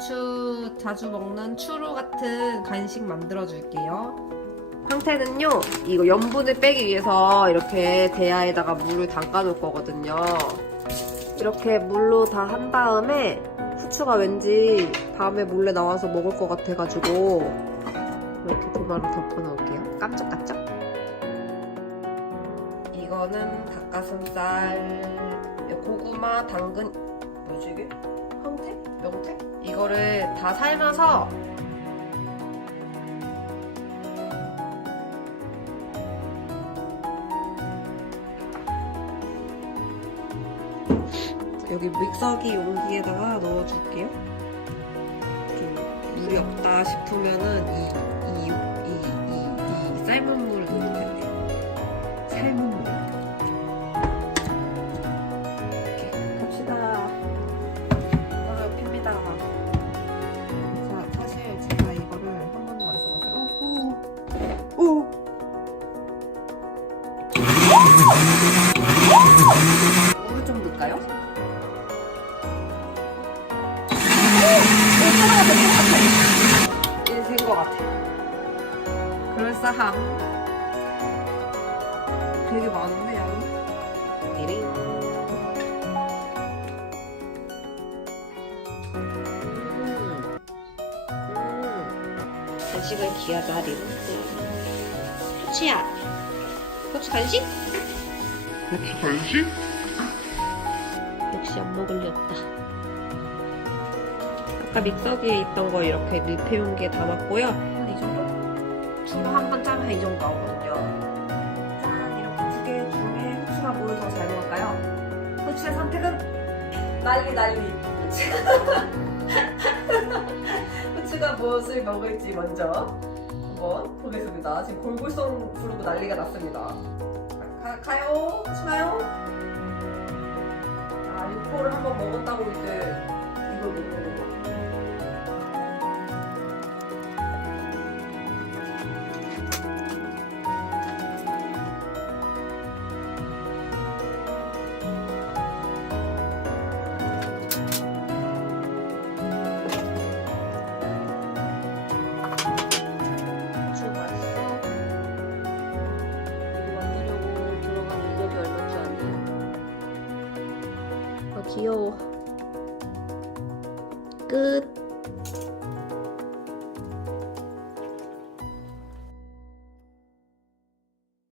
후추 자주 먹는 추루 같은 간식 만들어 줄게요. 상태는요, 이거 염분을 빼기 위해서 이렇게 대야에다가 물을 담가 놓을 거거든요. 이렇게 물로 다 한 다음에 후추가 왠지 다음에 몰래 나와서 먹을 것 같아가지고 이렇게 도마로 덮어 놓을게요. 깜짝깜짝. 이거는 닭가슴살, 고구마, 당근, 이게? 명태? 이거를 다 삶아서 여기 믹서기 용기에다가 넣어줄게요. 좀 물이 없다 싶으면은 이, 이, 이, 이, 이 삶은 물 물을 좀 넣을까요? 이제 된것 같아. 그럴싸함. 되게 많은데, 양이? 띠링. 음. 음. 간식을 귀하게 하리는 후추야. 후추 간식? 혹시 간식? 역시 안 먹을 리 없다. 아까 믹서기에 있던 거 이렇게 밀폐 용기에 담았고요. 한 이 정도? 주로 한번 짜면 이 정도 나오거든요. 짠! 이렇게 두 개 중에 후추가 뭘 더 잘 먹을까요? 후추의 선택은 난리 난리. 후추가, 무엇을 먹을지 먼저 한번 보겠습니다. 지금 골골송 부르고 난리가 났습니다. 자, 가, 가요? 후추 가요? 아, 육포를 한번 먹었다고 이제 귀여워. 끝